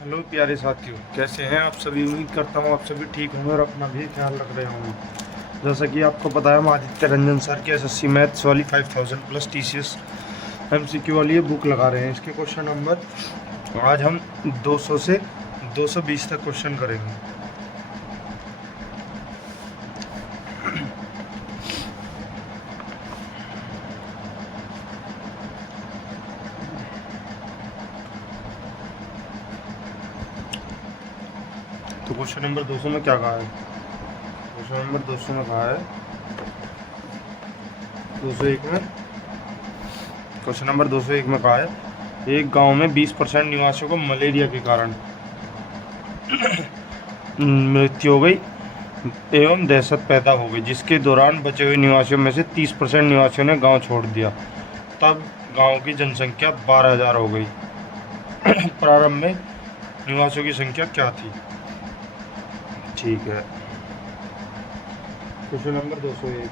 Hello प्यारे साथियों, कैसे हैं आप सभी। उम्मीद करता हूँ आप सभी ठीक होंगे और अपना भी ख्याल रख रहे होंगे। जैसा कि आपको पता है, हम आदित्य रंजन सर की एसएससी मैथ्स वाली 5000 प्लस टीसीएस एमसीक्यू वाली ये बुक लगा रहे हैं। इसके क्वेश्चन नंबर आज हम 200 से 220 तक क्वेश्चन करेंगे। तो क्वेश्चन नंबर 200 में क्या कहा है? क्वेश्चन नंबर 200 में कहा है 201 में क्वेश्चन नंबर 201 में कहा है, एक गांव में 20% निवासियों को मलेरिया के कारण मृत्यु हो गई एवं दहशत पैदा हो गई, जिसके दौरान बचे हुए निवासियों में से 30% निवासियों ने गांव छोड़ दिया। तब गांव की जनसंख्या 12,000 हो गई। प्रारंभ में निवासियों की संख्या क्या थी? ठीक है, क्वेश्चन नंबर 201।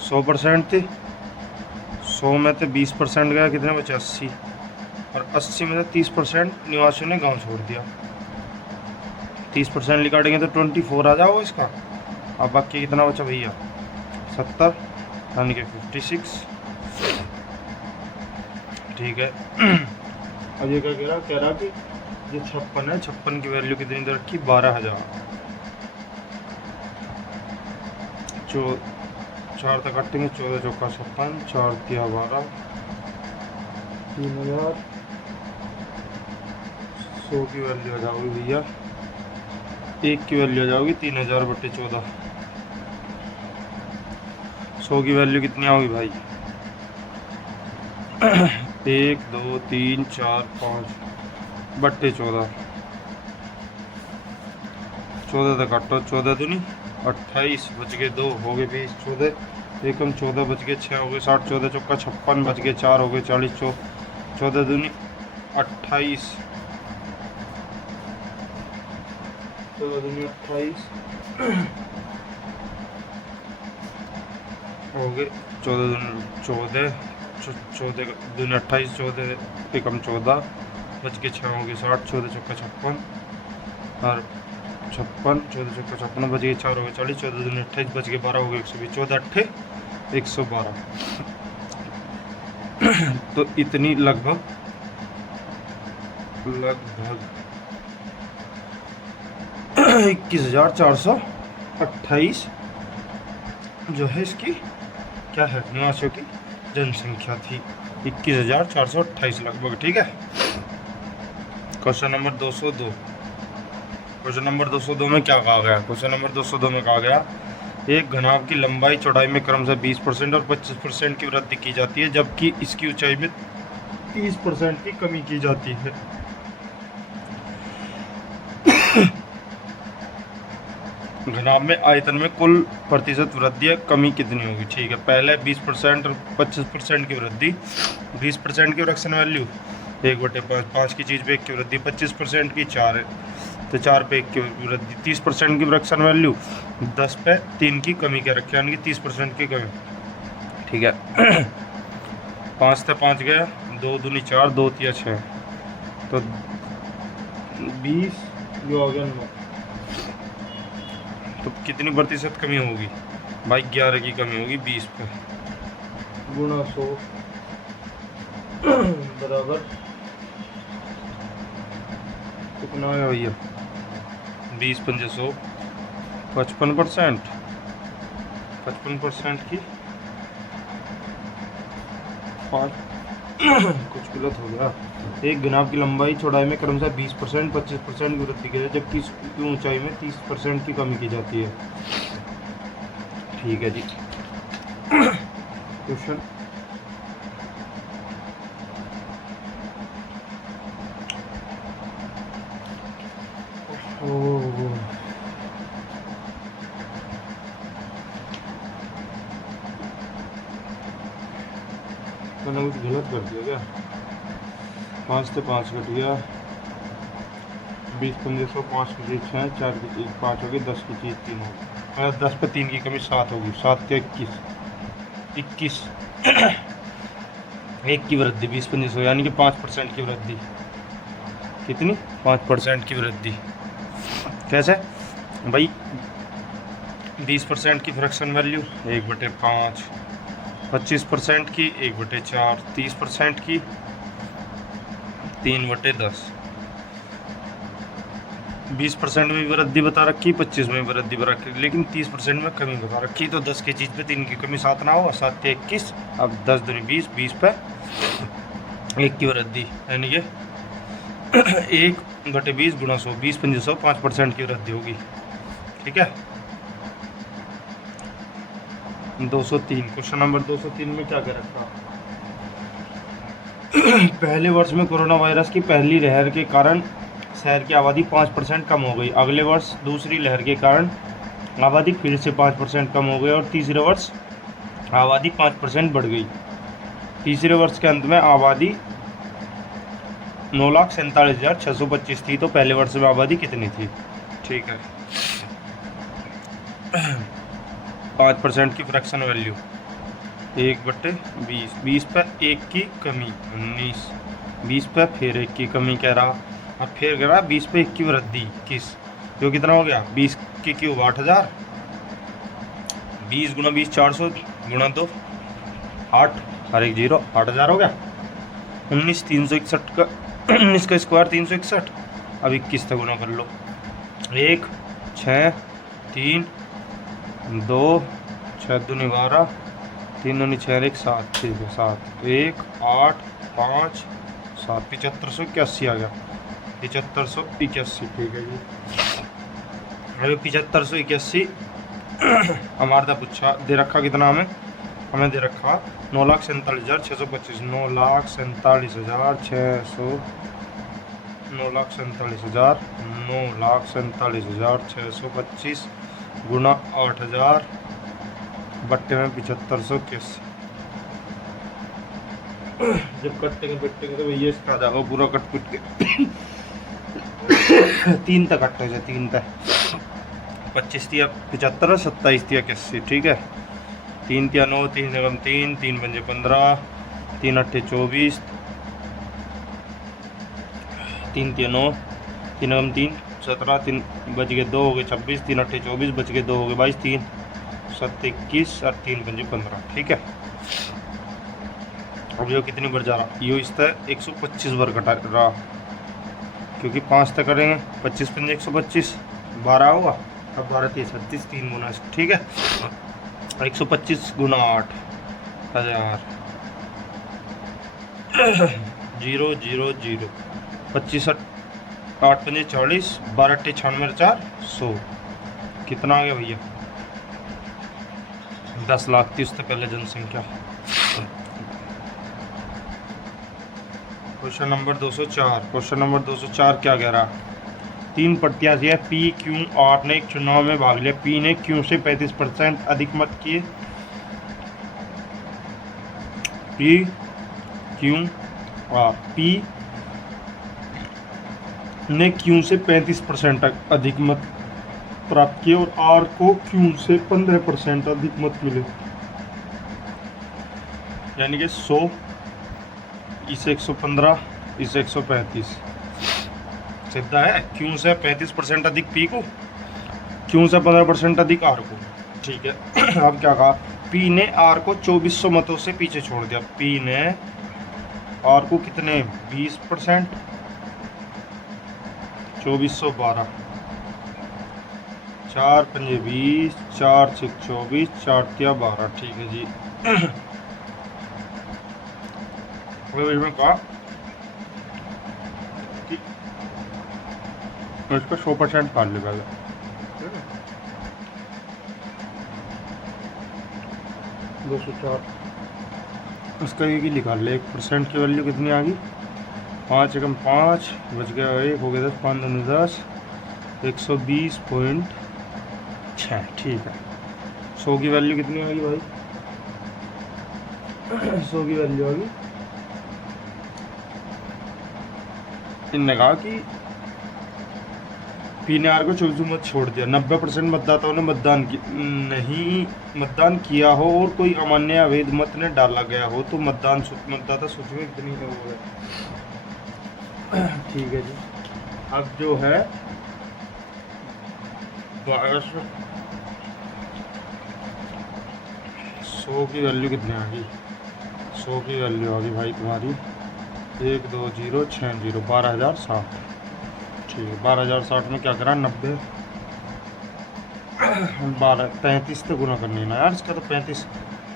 100% थी। 100 में से 20% गया, कितने बचे? 80। और 80 में से 30% निवासियों ने गांव छोड़ दिया। 30% निकालेंगे तो 24 आ जाओगे इसका। अब बाकी कितना बचा भैया? 70, यानी कि 56। ठीक है। अब ये क्या कह रहा कि ये 56 है, 56 की वैल्यू कितनी दे रखी? 12,000। 4 तक काटेंगे, 14 चौका 56, 4 तिया 12, 3,000। 100 की वैल्यू आ जाओगी भैया, 1 की वैल्यू आ जाओगी 3,000/14। 100 की वैल्यू कितनी आओगी भाई? 1 2 3 4 5/14। 14 तक काटो, 14 दूनी 28, बच गए 2, हो गए 20, 14 एकम 14, बच गए 6, हो गए 60, 14 चौका 56, बच गए 4, हो गए 40, 14 दूनी 28, 14 दूनी 28, हो गए 14 दूनी 14, 14 दूनी 28, 14 एकम 14, बच गए 6, हो गए 60, 14 चौका 56 और 56, 14 चौका 56, बच गए 4, हो गए 40, 14 दूनी 28, बच गए 12, हो गए 120, 14 अट्ठे 112। तो इतनी लगभग 21,428 जो है इसकी क्या है, निवासियों की जनसंख्या थी। 21,428 लगभग। ठीक है। Question number 202। क्वेश्चन नंबर 202 में क्या कहा गया? क्वेश्चन नंबर 202 में कहा गया, एक घनाभ की लंबाई चौड़ाई में क्रमशः 20% और 25% की वृद्धि की जाती है, जबकि इसकी ऊंचाई में 30% की कमी की जाती है। घनाभ में आयतन में कुल प्रतिशत वृद्धि या कमी कितनी होगी? ठीक है, पहले 20% और 25% की वृद्धि। 20% की फ्रैक्शन वैल्यू 1/5, 5 की चीज़ पे 1 की वृद्धि, 25% की 4 है तो 4 पे 1 की वृद्धि। 30% की फ्रैक्शन वैल्यू 10 पे 3 की कमी क्या रखी, यानी कि 30% की कमी। ठीक है। 5 से 5 गया, 2 दूनी 4, 2 तिया 6, तो 20 जो हो गया 9। तो कितनी प्रतिशत कमी होगी भाई? 11 की कमी होगी 20 पे, गुणा 100 बराबर कितना आया भैया? 20 पंजे 100, 55%। 55% की 5 कुछ गलत हो गया। एक घनाभ की लंबाई चौड़ाई में क्रमशः 20%, 25% की वृद्धि की जाती है, जबकि इसकी ऊंचाई में 30% की कमी की जाती है। ठीक है जी। क्वेश्चन मैंने कुछ गलत कर दिया क्या? 5 से 5 कट गया, 20 पंजे 100, 5 की चीज़ 6, 4 की चीज़ 5 होगी, 10 की चीज़ 3 होगी, 10 पे 3 की कमी 7 होगी, 7 के 21, 21 एक की वृद्धि 20-25 यानी कि 5% की वृद्धि। कितनी? 5% की वृद्धि। कैसे भाई? 20% की फ्रैक्शन वैल्यू 1/5, 25% की 1/4, 30% की 3/10। 20% में वृद्धि बता रखी, 25 में वृद्धि बता रखी, लेकिन 30% में कमी बता रखी। तो 10 की चीज़ पे 3 की कमी 7 ना हो, 7 के 21। अब 10 दूनी 20, 20 पे 1 की वृद्धि, यानी कि 1/20 गुणा 100, 20×100, 5% की वृद्धि होगी। ठीक है। 203 क्वेश्चन नंबर 203 में क्या कर रखा? पहले वर्ष में कोरोना वायरस की पहली लहर के कारण शहर की आबादी 5% कम हो गई। अगले वर्ष दूसरी लहर के कारण आबादी फिर से 5% कम हो गई और तीसरे वर्ष आबादी 5% बढ़ गई। तीसरे वर्ष के अंत में आबादी 9,47,625 थी। तो पहले वर्ष में आबादी कितनी थी? ठीक है। 5% की फ्रैक्शन वैल्यू 1/20, 20 पे 1 की कमी 19, 20 पे फिर 1 की कमी कह रहा, अब फिर कह रहा 20 पे 1 की वृद्धि 21, जो कितना हो गया? 20 की क्यूब 8000, 20 गुणा 20 400 गुणा 2 8, हर एक 0, 8000 हो गया। 19 361 का 19 का स्क्वायर 361। अब 21 से गुना कर लो। 1 6 3 2 6 दूनी 12, 3 दूनी 6 1 7। ठीक है 7 1 8 5 7, 7581 आ गया। 7581। ठीक है जी। अरे 7581 हमारे था पूछा, दे रखा कितना हमें दे रखा 9,47,625, 9,47,625 गुणा 8000 बट्टे में 7581। जब कटेंगे पिटेंगे तो भैया इसका जाएगा पूरा कट पिट के 3 तक कटे से 3 तक 25 तिया 75, 27 तिया 81। ठीक है। 3 तिया 9, 3 निगम 3, 3 पंजे 15, 3 अट्ठे 24, 3 तिया 9, 3 निगम 3 17, 3 बच गए 2 हो गए 26, 3 अट्ठे 24, बच गए 2 हो गए 22, 3 7 21 और 3 पंजे 15। ठीक है। अब यो कितनी बार जा रहा? यो इस तरह 125 बार कटा रहा, क्योंकि 5 तक करेंगे 25 पंजे 125, 12 होगा। अब 12 30 36, 3 गुना। ठीक है। 125 गुना 8 1000 0 0 0, 25 8 पंजे 40, 12 अट्ठे 96 4 100। कितना आ गया भैया? 10 लाख थी उससे पहले जनसंख्या। Question number 204। क्वेश्चन नंबर 204 क्या कह रहा? 3 प्रत्याशी है पी क्यू आर ने एक चुनाव में भाग लिया। पी ने क्यू से 35% अधिक मत किए। पी ने क्यू से 35% अधिक मत प्राप्त किए और आर को क्यू से 15% अधिक मत मिले, यानी कि 100 इसे 115 इसे 135। सीधा है। क्यों से 35% अधिक पी को, क्यों से 15% अधिक आर को। ठीक है। अब क्या कहा? पी ने आर को 2400 मतों से पीछे छोड़ दिया। पी ने आर को कितने? 20%, 2412, 4 पंजे 20, 4 6 24, 4 तिया 12। ठीक है जी। में कहा कि इसका 100% काट लेगा। 204 उसका एक ही निकाल ले। 1% की वैल्यू कितनी आ गई? 5 एकम 5 बच गया 1 हो गया 10, 5 दूनी 10, 120.6। ठीक है। 100 की वैल्यू कितनी आ गई भाई? 100 की वैल्यू आ गई, इनने कहा कि P पी ने आर को 24 मत छोड़ दिया। 90% मतदाताओं ने मतदान किया हो और कोई अमान्य अवैध मत ने डाला गया हो तो मतदाता सूची में कितनी है वो है। ठीक है जी। अब जो है 100 की वैल्यू कितनी आ गई? 100 की वैल्यू आ गई भाई तुम्हारी 12060 12,060। ठीक है 12,060 में क्या करा 90 35 तो गुना करनी है ना यार इसका, तो 35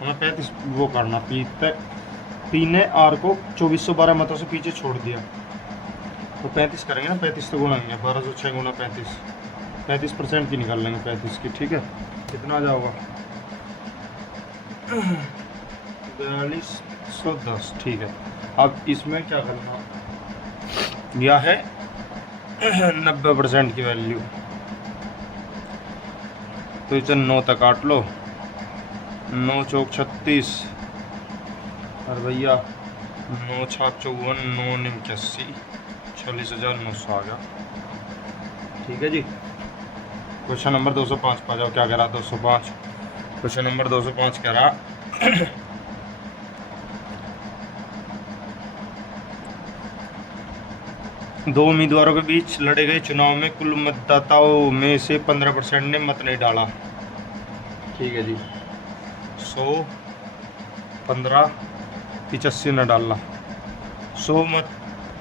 हमें 35 वो करना। पी ने आर को 2412 मतों से पीछे छोड़ दिया तो 35 करेंगे ना, 35 तो गुना नहीं है 1206 गुना 35% की निकाल लेंगे 35 की। ठीक है कितना आ जाओगा 4210। ठीक है अब इसमें क्या करना, यह है 90% की वैल्यू तो इसे 9 तक काट लो। 9 चौक 36 और भैया 9 छाक 54 9 निम 81 46,900 आ गया। ठीक है जी। क्वेश्चन नंबर 205 पा जाओ। क्या कह रहा 205? क्वेश्चन नंबर 205 कह रहा दो उम्मीदवारों के बीच लड़े गए चुनाव में कुल मतदाताओं में से 15% ने मत नहीं डाला। ठीक है जी। 100 15 85 ने डाला। 100 मत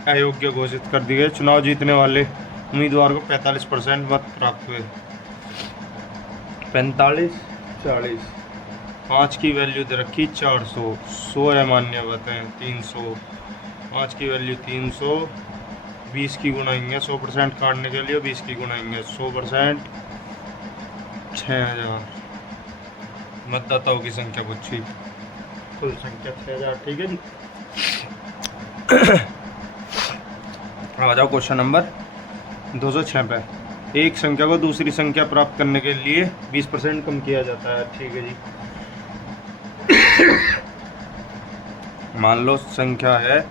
अयोग्य घोषित कर दिए गए। चुनाव जीतने वाले उम्मीदवार को 45% मत प्राप्त हुए। 45 40 5 की वैल्यू दे रखी 400। 100 अमान्य बताएं 300। 5 की वैल्यू 300। 20 की गुनाएंगे 100% काटने के लिए 20 की गुनाएंगे 100% 6000। मतदाताओं की संख्या पूछी, कुल संख्या 6000। ठीक है जी। आ जाओ क्वेश्चन नंबर 206 पे। एक संख्या को दूसरी संख्या प्राप्त करने के लिए 20% कम किया जाता है। ठीक है जी। मान लो संख्या है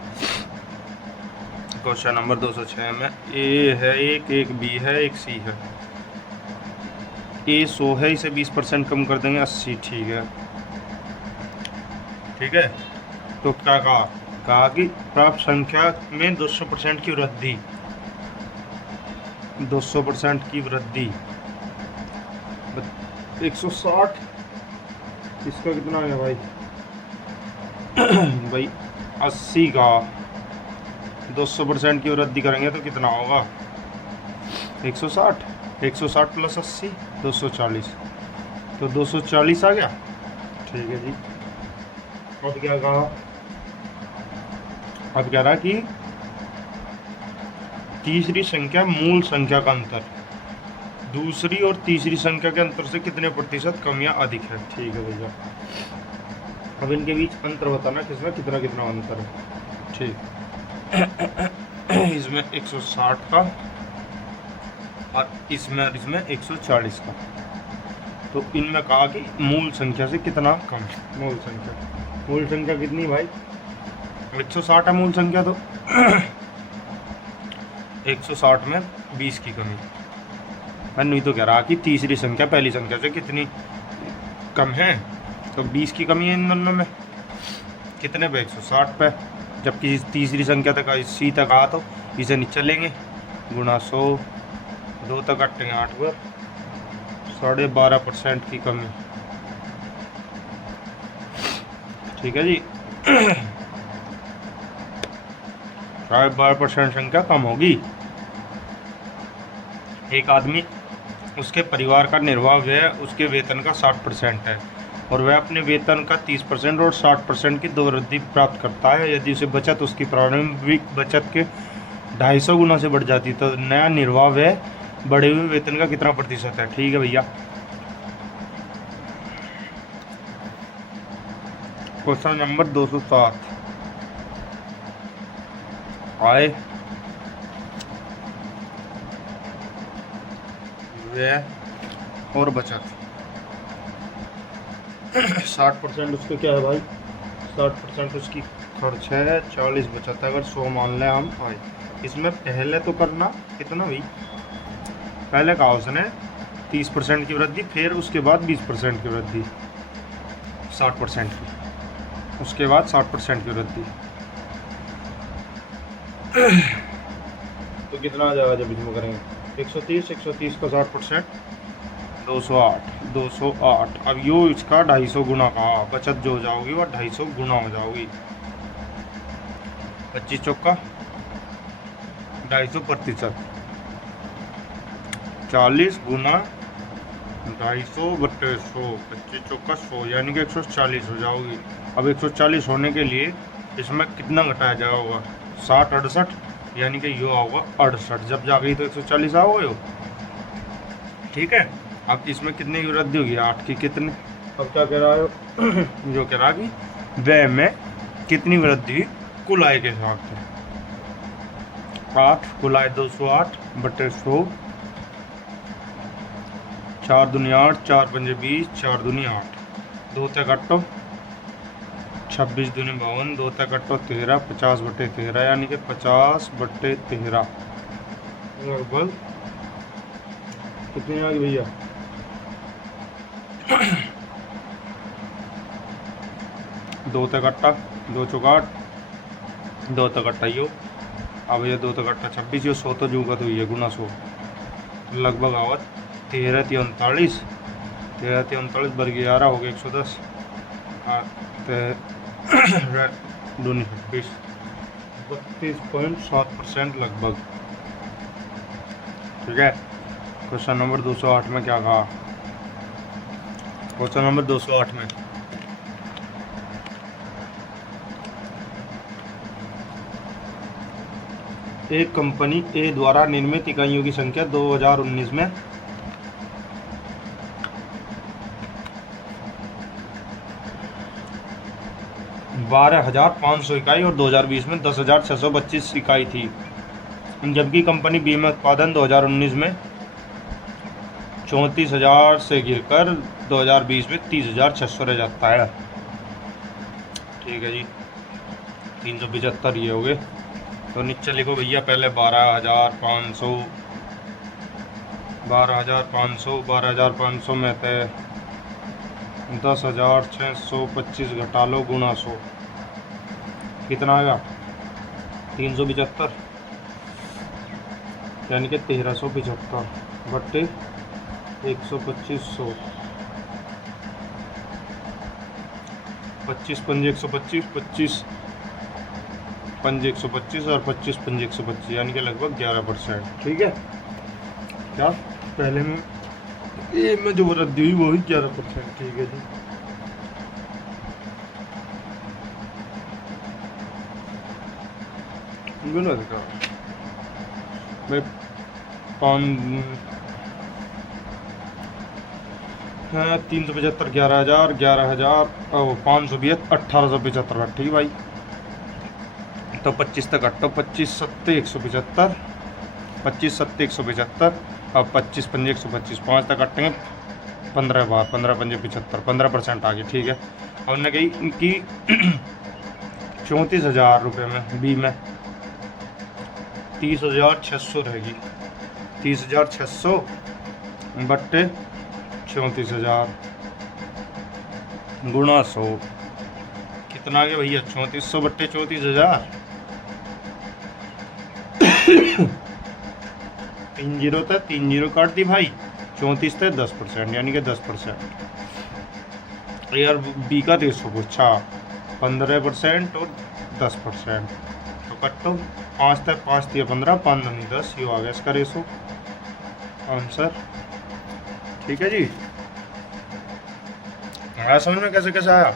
क्वेश्चन नंबर 206 में ए है एक बी है एक सी है। ए 100 है, इसे 20% कम कर देंगे 80। ठीक है। ठीक है तो क्या कहा कि प्राप्त संख्या में 200% की वृद्धि 200% की वृद्धि 160। इसका कितना है भाई भाई 80 का 200% की वृद्धि करेंगे तो कितना होगा 160। 160 प्लस 80 240 तो 240 आ गया। ठीक है जी। अब क्या कहा, अब कह रहा कि तीसरी संख्या मूल संख्या का अंतर दूसरी और तीसरी संख्या के अंतर से कितने प्रतिशत कम या अधिक है। ठीक है भैया। अब इनके बीच अंतर बताना किसमें कितना कितना अंतर है। ठीक इसमें 160 का और इसमें 140 का। तो इनमें कहा कि मूल संख्या से कितना कम। मूल संख्या कितनी भाई 160 है मूल संख्या। तो 160 में 20 की कमी। मैं नहीं तो कह रहा कि तीसरी संख्या पहली संख्या से कितनी कम है, तो 20 की कमी है इन दोनों में। कितने पे 160 पे। जबकि तीसरी संख्या तक सी तक आ तो इसे नीचे लेंगे गुणा 100 2 तक कटेंगे 8 पर 12.5% की कमी। ठीक है जी। 12% संख्या कम होगी। एक आदमी उसके परिवार का निर्वाह व्यय उसके वेतन का 60% है और वह अपने वेतन का 30% और 60% की दो वृद्धि प्राप्त करता है। यदि उसे बचत उसकी प्रारंभिक बचत के 250 गुना से बढ़ जाती तो नया निर्वाह व्यय बढ़े हुए वेतन का कितना प्रतिशत है। ठीक है भैया। क्वेश्चन नंबर 207 आय व्यय और बचत 60% उसके क्या है भाई 60% उसकी खर्च है 40 बचत है। अगर 100 मान लें हम आए, इसमें पहले तो करना कितना भाई पहले कहा उसने 30% की वृद्धि, फिर उसके बाद 20% की वृद्धि, 60% की, उसके बाद 60% की वृद्धि। तो कितना आ जाएगा जब इसमें करेंगे 130 का 60%, 208। अब यो इसका 250 गुना का बचत जो हो जाओगी वह 250 गुना हो जाओगी। 25 चौका 250%, 40 गुना 250/100, 25 चौका 100, यानी कि 140 हो जाओगी। अब 140 होने के लिए इसमें कितना घटाया जाएगा, 60 68, यानी कि यो होगा 68, जब जाएगी तो 140 आओगे हो, ठीक है। अब इसमें कितने की वृद्धि होगी, 8 की, कितने, अब क्या कह रहा है जो कह रहा कि व्यय में कितनी वृद्धि हुई कुल आय के हिसाब से, 8 कुल आय 208/100, 4 दूनी 8, 4 पंजे 20, 4 दूनी 8, 2 तक कट्टो 26 दूनी 52, 2 तक कट्टो 13, 50/13, यानी कि 50/13 लगभग कितनी आ गई भैया 2 तक कट्टा, 2 चौका 8, 2 तक कट्टा यो, अब ये 2 तक कट्टा 26, यो 100 तो जूगा तो ये गुना 100, लगभग आवत 13 × 39, 13 × 39 = 11 हो गया 110, 32.7% लगभग, ठीक है। क्वेश्चन नंबर 208 में क्या कहा, क्वेश्चन नंबर 208 में एक कंपनी ए द्वारा निर्मित इकाइयों की संख्या 2019 में 12,500 इकाई और 2020 में 10,625 इकाई थी, जबकि कंपनी बी में उत्पादन 2019 में 34,000 से गिरकर 2020 में 30,600 रह जाता है, ठीक है जी। 375 ये हो गए, तो नीचे लिखो भैया पहले 12,500 में थे 10,625 घटा लो गुना 100, कितना आएगा 375, यानी कि 1375/125, 25 पंजे 125, 25 पंजे 125 और 25 पंजे 125, यानी कि लगभग 11%, ठीक है। क्या पहले में ये में जो वृद्धि हुई वो ही 11%, ठीक है जी। मैं 375, 11,000, 11,000, 520, 1,875, ठीक भाई। तो 25 तक कटो, 25 7 175, 25 7 175, अब 25 पंजे 125, 5 तक कटेंगे 15 बार, 15 पंजे 75, 15% आ गई, ठीक है। अब ने कही कि 34,000 रुपये में बी में 30,600 रहेगी, 30,600 बट्टे 34,000 गुणा 100, कितना आ गया भैया 3400 बट्टे 34,000, 3 जीरो था, 3 जीरो काट दी भाई, 34 थे 10%, यानी कि 10%। यार बी का रेशो पूछा 15% और 10%, तो कट्टो 5 थे 5 दिया 15, 5 नहीं 10, ये आ गया इसका रेशो आंसर, ठीक है जी। आया समझ में कैसे कैसे आया,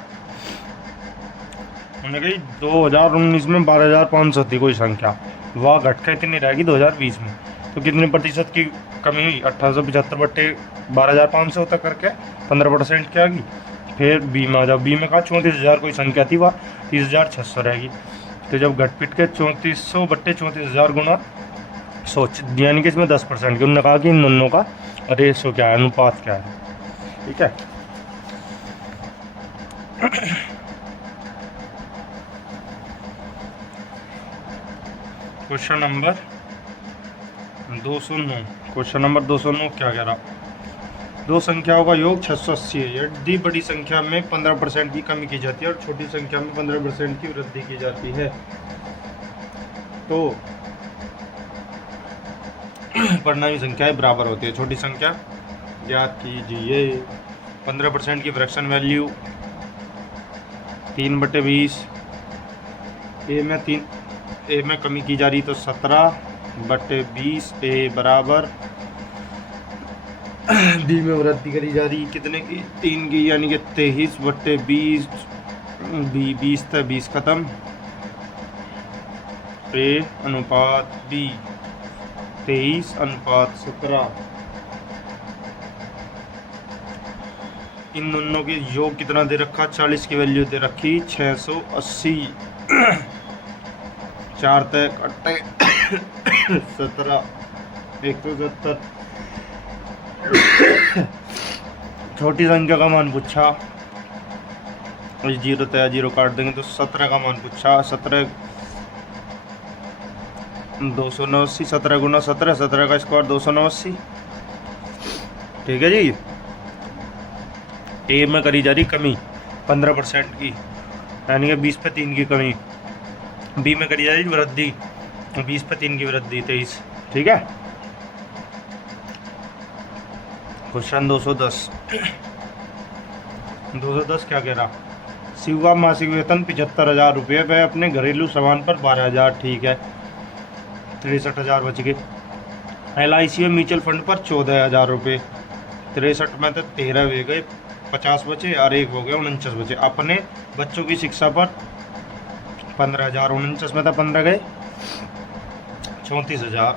हमने कही 2019 में 12,500 थी कोई संख्या, वह घटकर इतनी रहेगी 2020 में, तो कितने प्रतिशत की कमी हुई 1875 बट्टे 12,500 तक करके 15% की आ गई। फिर बी में आ जाओ, बी में कहा 34,000 कोई संख्या थी वह 30,600 रहेगी, तो जब घट पिट के 3400 बट्टे 34,000 गुना 100, यानी कि इसमें 10% की, उन्होंने कहा कि इन दोनों का रेशो क्या है, अनुपात क्या है, ठीक है। Question number 209। क्वेश्चन नंबर 209 क्या कह रहा? दो संख्याओं का योग 680 है। यदि बड़ी संख्या में 15% की कमी की जाती है और छोटी संख्या में 15% की वृद्धि की जाती है तो परिणामी संख्याएं बराबर होती है। छोटी संख्या ज्ञात कीजिए। 15% की फ्रैक्शन वैल्यू 3/20। ए में कमी की जा रही तो 17/20। ए बराबर बी में वृद्धि करी जा रही कितने की? 3 की, यानी कि 23/20। बी 20 था, 20 खत्म। ए अनुपात बी 23/17। इन दोनों के योग कितना दे रखा? 40 की वैल्यू दे रखी 680। 4 तक 17 170। छोटी संख्या का मान पूछा, जीरो तय जीरो काट देंगे तो 17 का मान पूछा। 17 289। 17 गुना 17, 17 का स्क्वायर 289। ठीक है जी। ए में करी जा रही कमी 15% की, यानी कि 20/3 की कमी। बी में करी जा रही वृद्धि 20/3 की वृद्धि 23। ठीक है। क्वेश्चन 210। 210 क्या कह रहा? शिव का मासिक वेतन 75,000 रुपये, वह अपने घरेलू सामान पर 12,000। ठीक है, 63,000 बच गए। LIC में म्यूचुअल फंड पर 14,000 रुपये। 63 में तो 13 वे गए, 50 बचे और 1 हो गया, 49 बचे। अपने बच्चों की शिक्षा पर 15,000। 49 में तो 15 गए, 34,000।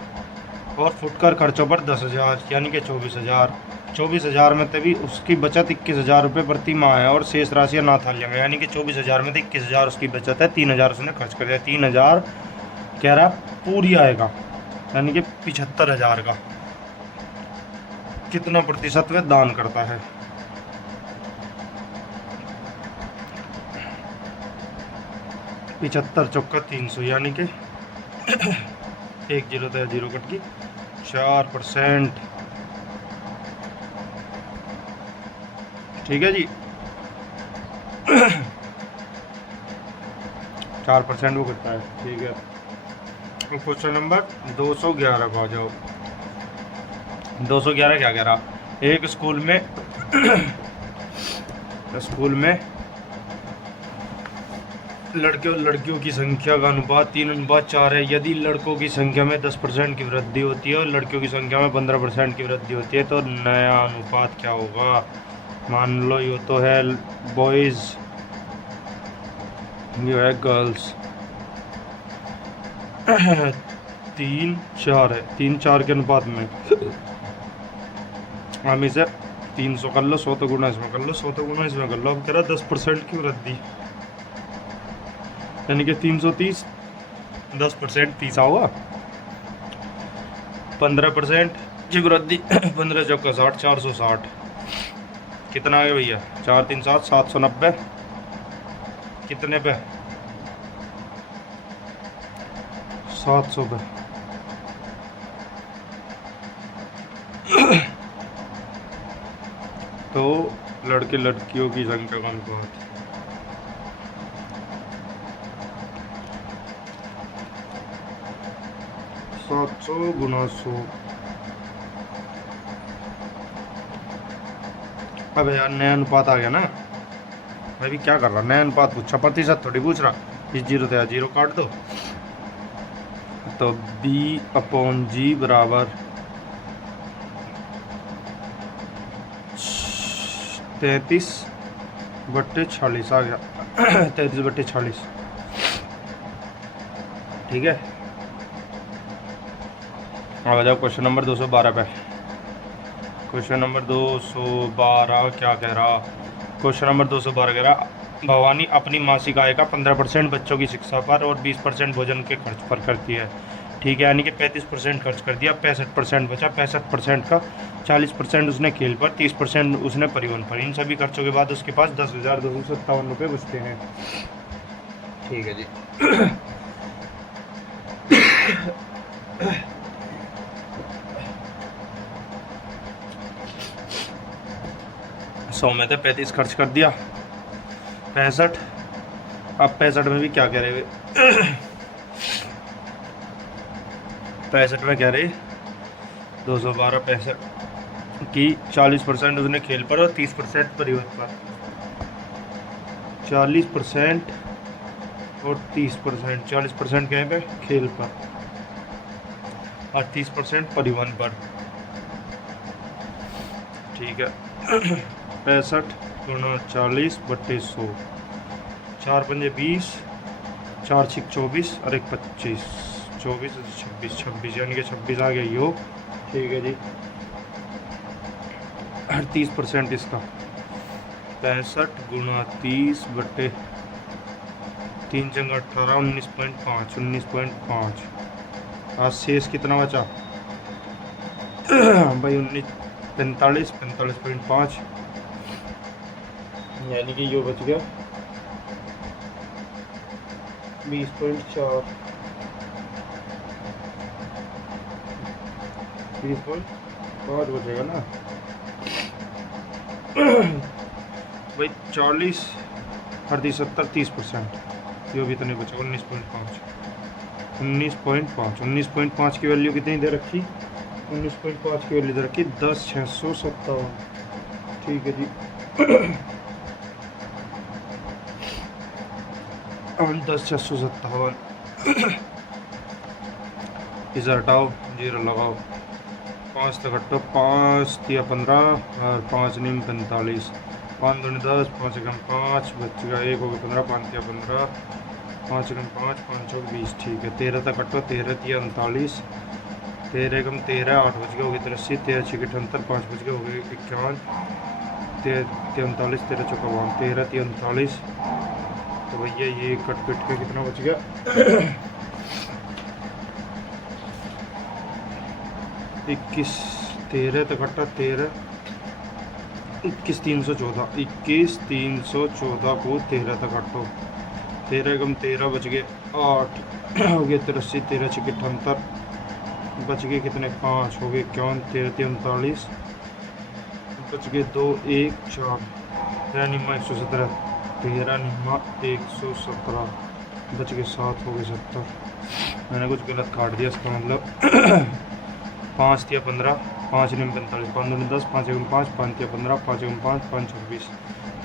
और फुटकर खर्चों पर 10,000, यानी कि 24,000। 24,000 में तभी उसकी बचत 21,000 रुपये प्रति माह है और शेष राशि अनाथ लेंगे, यानी कि 24,000 में तो 21,000 उसकी बचत है। 3,000 उसने खर्च कर दिया। 3,000 कह रहा पूरी आएगा, यानी कि 75,000 का कितना प्रतिशत वह दान करता है? 75 चौका 300, यानी कि 1 जीरो तो 0 कट की 4%। ठीक है जी। 4% वो करता है। ठीक है। क्वेश्चन नंबर 211 को आ जाओ। 211 क्या कह रहा? एक स्कूल में लड़के और लड़कियों की संख्या का अनुपात 3:4 है। यदि लड़कों की संख्या में 10% की वृद्धि होती है और लड़कियों की संख्या में 15% की वृद्धि होती है तो नया अनुपात क्या होगा? मान लो ये तो है बॉयज़, ये है गर्ल्स। 3:4 है। 3:4 के अनुपात में हम इसे 300 कर लो, 100 तो गुना इसमें कर लो, 100 तो गुना इसमें कर लो। अब कह रहा 10% की वृद्धि, यानी कि 330। 10% 30 होगा। 15% की वृद्धि 15 चौका 60, 460। कितना आ गया भैया? 4 3 7 790। कितने पे? 700 पे। तो लड़के लड़कियों की संख्या का अनुपात 700 गुना 100। अब यार नया अनुपात आ गया ना। मैं भी क्या कर रहा, नया अनुपात पूछा, प्रतिशत थोड़ी पूछ रहा। इस जीरो तो 0 काट दो तो B/G बराबर 33/46 आ गया। 33/46। ठीक है। अब आ जाओ क्वेश्चन नंबर 212 पे। क्वेश्चन नंबर 212 क्या कह रहा? क्वेश्चन नंबर 212 कह रहा भवानी अपनी मासिक आय का 15% बच्चों की शिक्षा पर और 20% भोजन के खर्च पर करती है। ठीक है, यानी कि 35% खर्च कर दिया, 65% बचा। 65% का 40% उसने खेल पर, 30% उसने परिवहन पर। इन सभी खर्चों के बाद उसके पास 10,257 रुपये बचते हैं। ठीक है जी। 100 में थे 35 खर्च कर दिया 65। अब 65 में भी क्या कह रहे 65 में कह रहे 212 65 की 40% उसने खेल पर और 30% परिवहन पर। 40% और 30%, 40% कहीं पे खेल पर और 30% परिवहन पर। ठीक है 65 गुणा 40/100, 4 पंजे 20, 4 छिक 24 और 1 25, 24 26 26 यानी कि 26 आ गया योग। ठीक है जी 30% इसका 65 गुणा 30/3 जंग 18 19.5 19.5। आज शेष कितना बचा भाई 45 45.5 यानी कि यो बच गया 20.4 20.5 बचेगा ना भाई 40 हर 70 30% यो भी तो नहीं बचा 19.5 19.5 की वैल्यू कितनी दे रखी 19.5 की वैल्यू दे रखी 10,657। ठीक है जी 10,657 इसे हटाओ 0 लगाओ 5 तक हटो 5 या 15 और 5 नहीं 45 5 दूनी 10 5 एकम 5 बच गया 1 हो गया 15 5 या 15 5 एकम 5 5 और 20। ठीक है 13 तक हटो 13 या 39 13 एकम 13 8 बच गया हो गया 83 13 6 78 5 बच गया हो गया 51 39 13 चौका 13 39। तो भैया ये कट पिट के कितना बच गया 21 13 तक हटा 13 21 314 21 314 को 13 तक हटो 13 कम 13 बच गए 8 हो गए 83 13 6 78 बच गए कितने 5 हो गए 51 13 39 बच गए 2 1 4 निम्मा 117 13 निम्मा 117 बच गए 7 हो गए 70। मैंने कुछ गलत काट दिया इसका मतलब 5 या 15 5 निम 45 5 दूनी 10 5 एकम 5 5 या 15 5 एकम 5 5 26।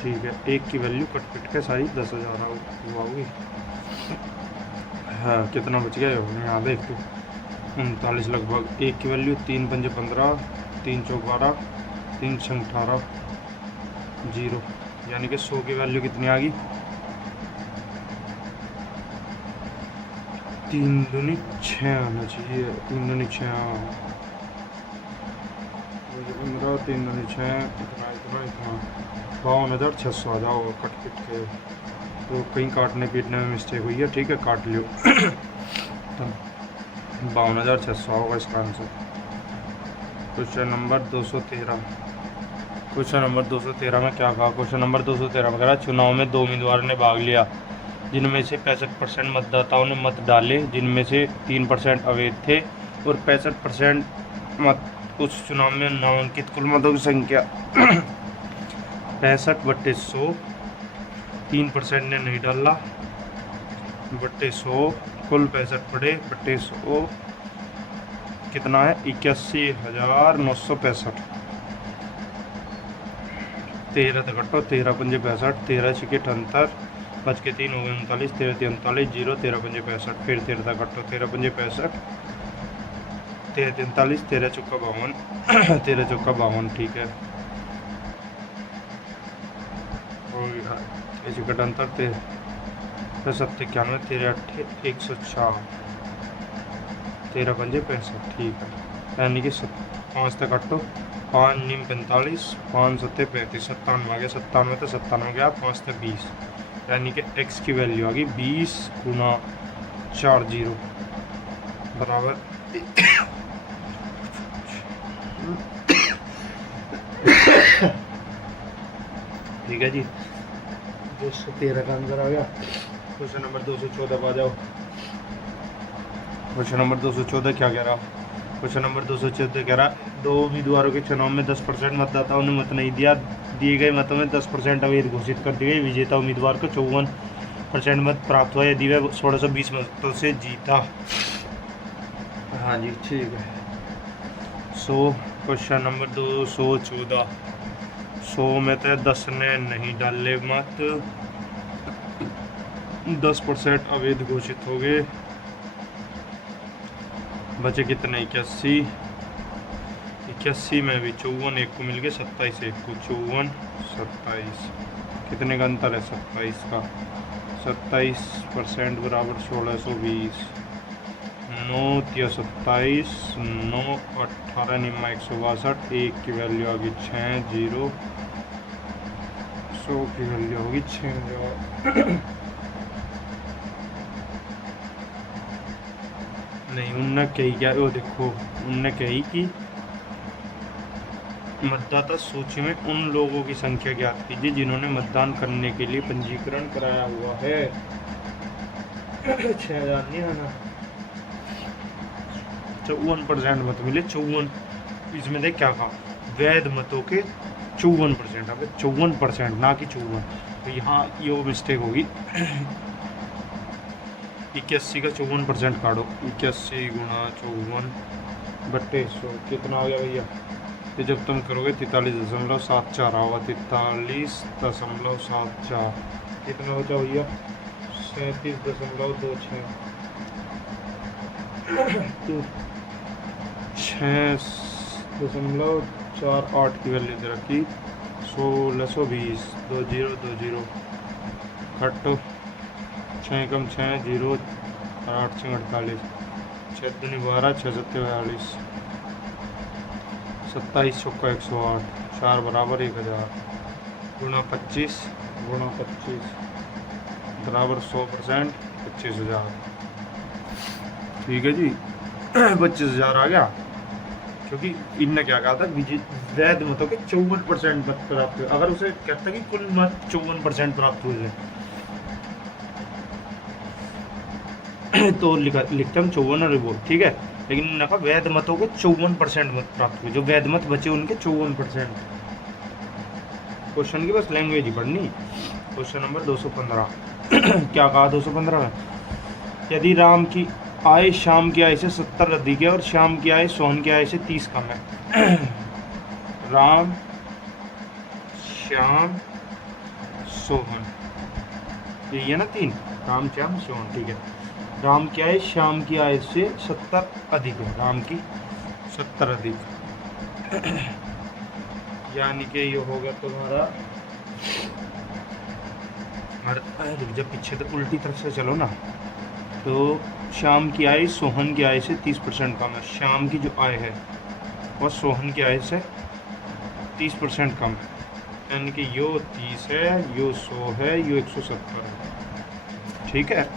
ठीक है एक की वैल्यू कट पिट के सारी 10,000 होगी। हाँ कितना बच गया यहाँ देख तो 39 लगभग। एक की वैल्यू 3 पंजे 15 3 चौक 12 3 छंग 18 0 यानी कि 100 की वैल्यू कितनी आ गई 3 दूनी 6 आना चाहिए 3 दूनी 6 15 3 दूनी 6 इतना 52,600 आ जाओ कट पिट के। तो कहीं काटने पीटने में मिस्टेक हुई है ठीक है काट लियो तो 52,600 होगा इसका answer. Question number 213 question number 213 में क्या कहा क्वेश्चन नंबर 213 में कहा चुनाव में 2 उम्मीदवार ने भाग लिया जिनमें से 65% मतदाताओं ने मत डाले जिनमें से 3% अवैध थे और 65% मत उस चुनाव में नामांकित कुल मतों की संख्या 65/100 3% ने नहीं डाला बट्टे 100 कुल 65 पड़े बट्टे 100 कितना है 81,965। 13 तक कटो 13 पंजे 65 13 छिके 78 बच के 3 हो गए 39 13 39 0 13 पंजे 65 फिर 13 तक कटो 13 पंजे 65 13 43 13 चौका 52 13 चौका 52। ठीक है चिकट अंतर 7 91 13 8 104 13 पंजे 65। ठीक है यानी कि 5 तक कटो 5 निम 45 5 7 35 97 आ गया 97 तो 97 गया 5 तक 20 यानी कि x की वैल्यू आ गई 20 गुना 40 बराबर ठीक है जी 213 का आंसर आ गया। क्वेश्चन नंबर 214 पर आ जाओ। क्वेश्चन नंबर 214 क्या कह रहा क्वेश्चन नंबर 274 कह रहा दो उम्मीदवारों के चुनाव में 10% मतदाताओं ने मत नहीं दिया, दिए गए मतों में 10% अवैध घोषित कर दी गई। विजेता उम्मीदवार को 54% मत प्राप्त हुआ यदि वह 1620 मतों से जीता। हाँ जी ठीक है। क्वेश्चन नंबर 214, 100 में तो 10 ने नहीं डाले मत, 10% अवैध घोषित हो गए, बचे कितने 81 में भी 54 एक को मिल गए, 27 एक को, 54 27 कितने का अंतर है 27 का, 27% बराबर 1620, 9 या 27, 9 18 निम्मा 162, 1 की वैल्यू आ गई 6 0, 100 की वैल्यू होगी 6 नहीं उनने कही क्या, वो देखो उनने कही कि मतदाता सूची में उन लोगों की संख्या ज्ञात कीजिए जिन्होंने मतदान करने के लिए पंजीकरण कराया हुआ है। 6000 नहीं आना, 54% मत मिले, 54 इसमें देख क्या कहा, वैध मतों के 54%, अब 54% ना कि 54, तो यहाँ ये मिस्टेक होगी। 81 का 54% काटो, 81 गुणा 54 बट्टे 100 कितना आ गया भैया, ये जब तुम करोगे 43.74 होगा, 43.74 कितना बचा भैया, 37.26 तो 6.48 की वैल्यू दे रखी, 1620 20 खट्टो 6 कम 6 0 8 6 48 6 दूनी 12 6 7 42 27 चौका 108 4 बराबर 1000 गुणा 25 बराबर 100% 25,000। ठीक है जी 25,000 आ गया, क्योंकि इनने क्या कहा था, वैध मतों के 54% मत प्राप्त हुए, अगर उसे कहता कि कुल मत 54% प्राप्त हुए तो लिखते हम 54 और वो ठीक है, लेकिन इन्होंने कहा वैध मतों के 54% मत प्राप्त हुए, जो वैध मत बचे उनके 54%। क्वेश्चन की बस लैंग्वेज ही पढ़नी। क्वेश्चन नंबर 215 क्या कहा 215 में, यदि राम की आय शाम की आय से 70 अधिक है और शाम की आय सोहन की आय से 30 कम है। राम श्याम सोहन यही है ना, 3 राम श्याम सोहन ठीक है। राम की आय शाम की आय से 70 अधिक है, राम की 70 अधिक यानी कि ये होगा तुम्हारा, जब पीछे तो उल्टी तरफ से चलो ना, तो शाम की आय सोहन की आय से 30% कम है, शाम की जो आय है और सोहन की आय से 30% कम है, यानी कि यो 30 है, यो 100 है, यो 170 है। ठीक है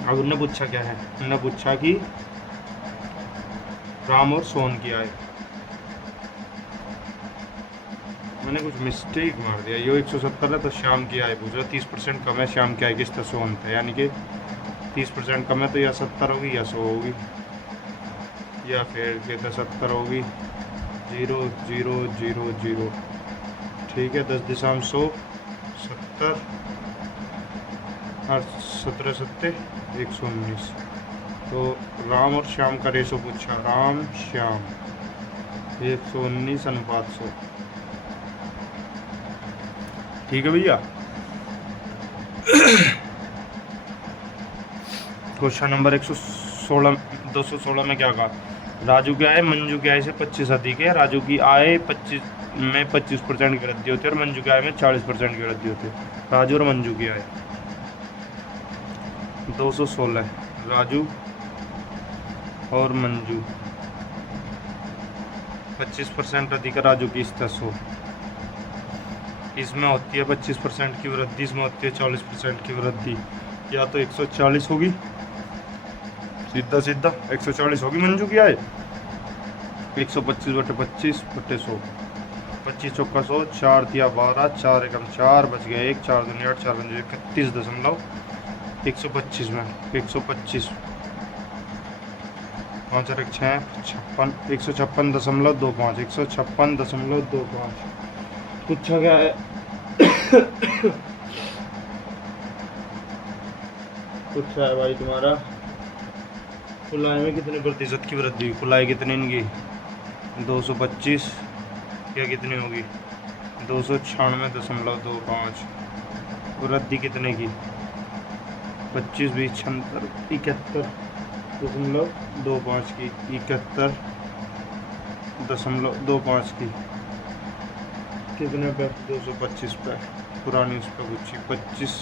अब उन्होंने पूछा क्या है, उन्होंने पूछा कि राम और सोहन की आय, मैंने कुछ मिस्टेक मार दिया, यो 170 है तो शाम की आय पूछ रहा, 30% कम है शाम की आय किस तरह सोहन था, यानी कि 30% कम है तो या 70 होगी या 100 होगी, या फिर कहते 70 होगी, 0 0 0 0 ठीक है, 10.100 70 और 17 7 119, तो राम और श्याम का रेशो पूछा, राम श्याम 119:100। ठीक है भैया। क्वेश्चन नंबर 216 में क्या कहा, राजू की आय मंजू की आय से 25 अधिक है, राजू की आय 25 में 25% की वृद्धि होती है और मंजू की आय में 40% की वृद्धि होती है। राजू और मंजू की आय 216, राजू और मंजू 25% अधिक है, राजू की 100, इसमें होती है 25% की वृद्धि, इसमें होती है 40% की वृद्धि, या तो 140 होगी, सीधा 140 होगी मंजू की आय, 125/25/100, 25 चौका 100, 4 दिया 12, 4 एकम 4 बच गया 1, 4 दूनी 8, 4 पंजे 31.125 में 125 5 और 1 6 56 156.25 156.25 पूछा गया है। पूछा है भाई तुम्हारा कुलाई में कितने प्रतिशत की वृद्धि हुई। कुलाई कितनी इनकी 225 या कितनी होगी 296.25। वृद्धि कितने की 25 20 76 71.25 की 71.25 की कितने पे 225 पे पुरानी उस पर पूछी 25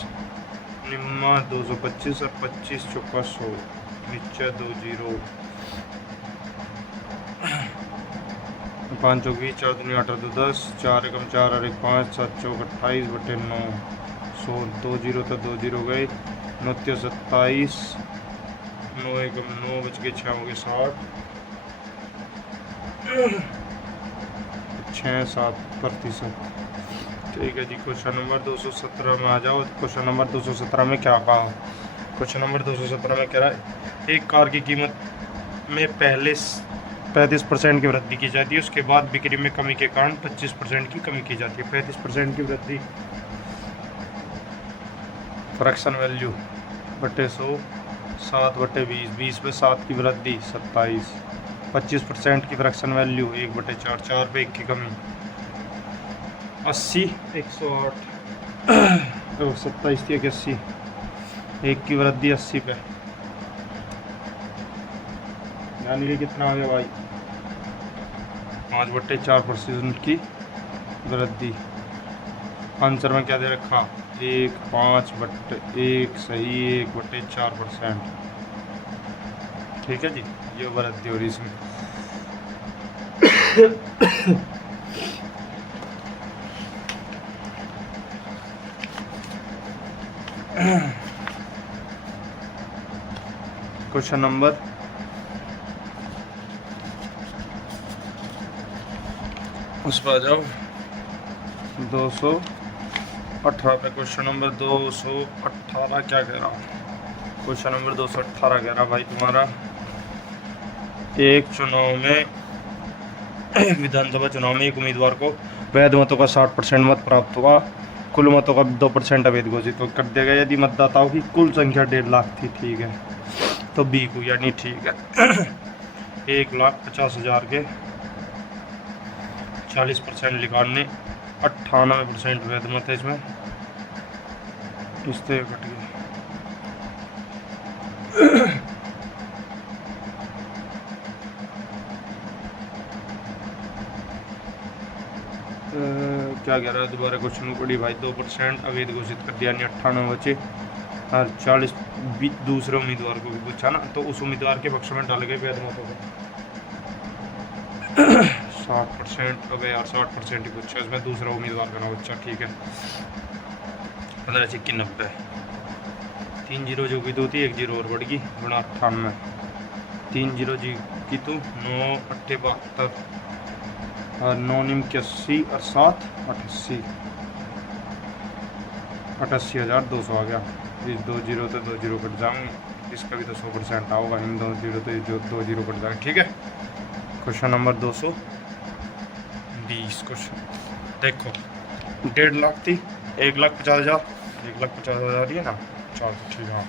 निम्मा 225 और 25 चौका 100 नीचे 2 जीरो 5 चौकी 4 दूनी 8 2 10 4 एकम 4 और 1 5 7 चौक 28/9 100 2 जीरो तो 2 जीरो गए 9 27 9 एकम 9 बच के 6 हो गए 60 6-7%। ठीक है जी। क्वेश्चन नंबर 217 में आ जाओ। क्वेश्चन नंबर 217 में क्या कहा। क्वेश्चन नंबर 217 में कह रहा है एक कार की कीमत में पहले 35% की वृद्धि की जाती है, उसके बाद बिक्री में कमी के कारण 25% की कमी की जाती है। 35% की वृद्धि फ्रैक्शन वैल्यू बटे 100 7/20 20 पे 7 की वृद्धि 27 25% की फ्रैक्शन वैल्यू 1/4 4 पे 1 की कमी 80 108 27 थी 80 1 की वृद्धि 80 पे यानी कि कितना आ गया भाई 5/4% की वृद्धि। आंसर में क्या दे रखा 1 5/1 सही 1/4%। ठीक है जी। ये वृद्धि हो रही इसमें। क्वेश्चन नंबर उस पर आ जाओ 218 पे। क्वेश्चन नंबर 218 क्या कह रहा। क्वेश्चन नंबर 218 कह रहा भाई तुम्हारा एक चुनाव में विधानसभा चुनाव में एक उम्मीदवार को वैध मतों का 60% मत प्राप्त हुआ, कुल मतों का 2% अवैध घोषित कर दिया गया यदि मतदाताओं की कुल संख्या 1.5 लाख थी। ठीक है तो बी को यानी ठीक है 1,50,000 के 40% निकालने 98% वैध मत है इसमें इससे कट गए। क्या कह रहा है दोबारा क्वेश्चन को पढ़ी भाई 2% अवैध घोषित कर दिया यानी 98 बचे और 40 दूसरे उम्मीदवार को भी पूछा ना तो उस उम्मीदवार के पक्ष में डाल गए वैध मतों को 60% अब यार 60% ही पूछा इसमें दूसरा उम्मीदवार का ना बच्चा। ठीक है 15 सिक्की 90 3 जीरो जो की 2 थी 1 जीरो और बढ़ गई गुणा 98 3 जीरो जी की तो 9 8 72 और 9 निम 81 और 7 88 88,200 आ गया। इस 2 जीरो तो 2 जीरो कट जाएंगे इसका भी तो 100% आओगा इन 2 जीरो तो 2 जीरो कट जाएंगे। ठीक है क्वेश्चन नंबर 220 क्वेश्चन देखो 1.5 लाख थी 1,50,000 1,50,000 ही है ना चलो ठीक है।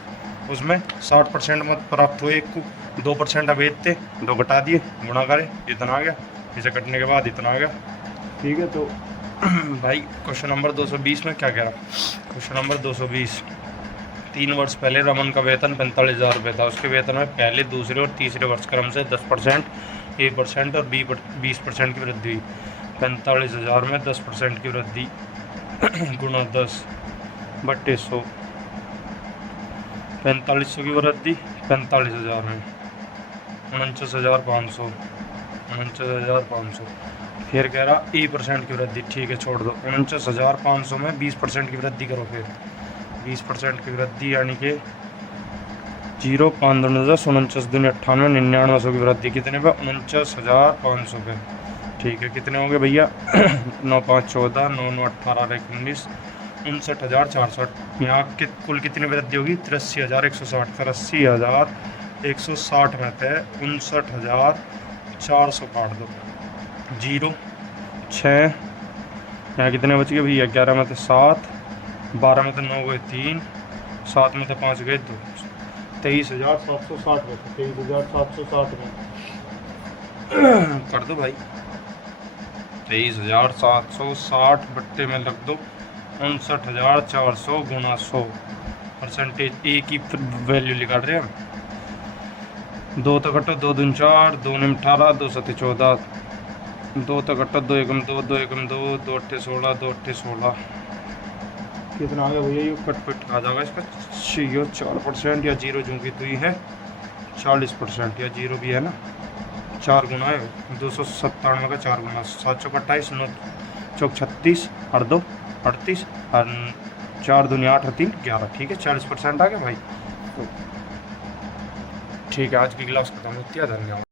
उसमें 60% मत प्राप्त हुए एक को 2% अवैध थे 2 घटा दिए गुणा करें इतना आ गया इसे कटने के बाद इतना आ गया। ठीक है तो भाई क्वेश्चन नंबर 220 में क्या कह रहा। क्वेश्चन नंबर 220 3 वर्ष पहले रमन का वेतन 45,000 रुपये था, उसके वेतन में पहले दूसरे और तीसरे वर्ष क्रम से 10% 1% और 20% की वृद्धि हुई। 45,000 में 10% की वृद्धि गुणा 10/100 4500 की वृद्धि 45,000 में 49,500 फिर कह रहा 1% की वृद्धि। ठीक है छोड़ दो 49,500 में 20% की वृद्धि करो फिर 20% की वृद्धि यानी कि 0 5 49 दूनी 98 99 की वृद्धि कितने पे 49,500 पे। ठीक है कितने होंगे भैया 9 5 14 9 9 18 19 59,460 यहाँ के कुल कितनी वृद्धि होगी 83,160 83,160 160 में थे 59,400 काट दो, 0 6, यहाँ कितने बच गए भैया, 11 में थे 7, 12 में थे 9 गए 3, 7 में थे 5 गए 2, 23,760 में थे, 23,760 में कर दो भाई, 23,760 बट्टे में रख दो 59,400 गुना 100, परसेंटेज एक ही वैल्यू निकाल रहे हैं हम। 2 तो कटो, 2 दूनी 4, 2 निम 18, 2 सत्ते 14, 2 तो कटो, 2 एकम 2, 2 एकम 2, 2 अट्ठे 16, 2 अट्ठे 16, कितना आ गया भैया, ये कट पिट आ जाएगा इसका, 4% या 0 जो की तो ही है 40% या 0 भी है ना, 4 गुना है 297 का 4 गुना, 7 चौक 28, 9 चौक 36, और 2 38, और 4 दूनी 8 और 3 11, ठीक है 40% आ गया भाई। ठीक है, आज की क्लास खत्म होती है, धन्यवाद।